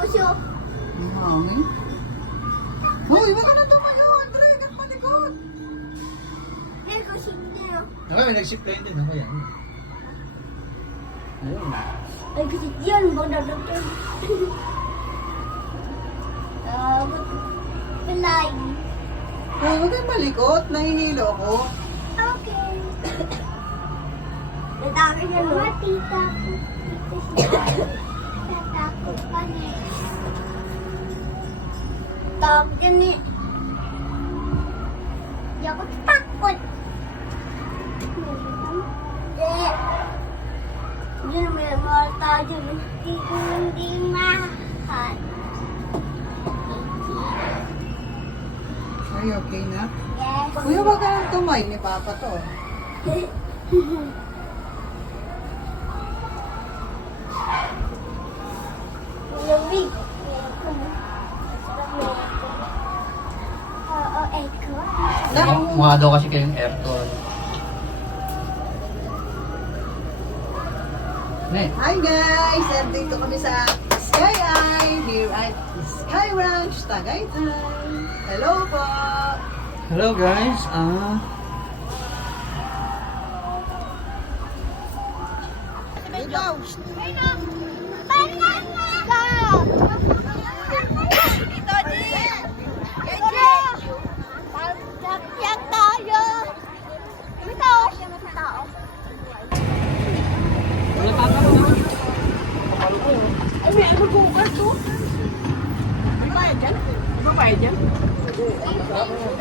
ko siya. Mami? Hoy, wag ka na tumayo, Andre. Nagpalikot. May ko siya niya. May nag-zipline din ako yan. Ayun. Ay, kasi yan. Banda doktor. Pilay. Hoy, wag kang malikot. Nahihilo ako. Okay. Natake niya, no? Tita ko. Natakot pa niya. Takot yan eh. Hindi ako takot. Hindi. Hindi naman yung mahal tayo. Hindi mahal. Are you okay na? Yes. Kuya, wag ka nang tumayo ni Papa to. Lamig. Oo, echo. Mukha daw kasi kayong aircon. Ne. Hi guys! Dito kami sa Sky Eye here at Sky Ranch, Tagaytay. Hello po! Hello guys. Ikaw! Ay, may ano go ka to? May bayad dyan? May bayad dyan?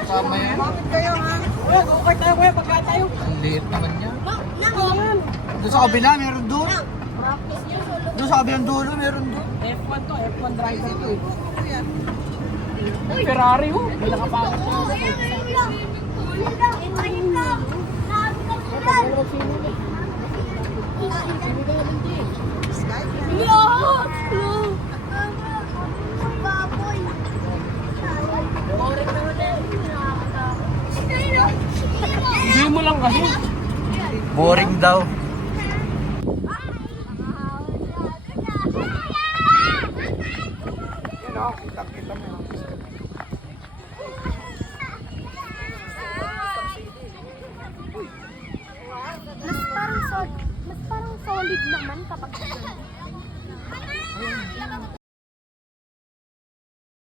Tama yan. Bakit kayo ha? Kuya, go kart tayo kuya, pagka tayo. Ang liit naman niya. Ayan. Doon sa kabila, meron doon. Doon sa kabilang dulo, meron doon. F1 to, F1 driver to eh. Ay, Ferrari oh. May nakapakot na sa Sky? Hindi mo lang kasi. Boring daw. Yan o, kita mo. Mas parang solid naman kapag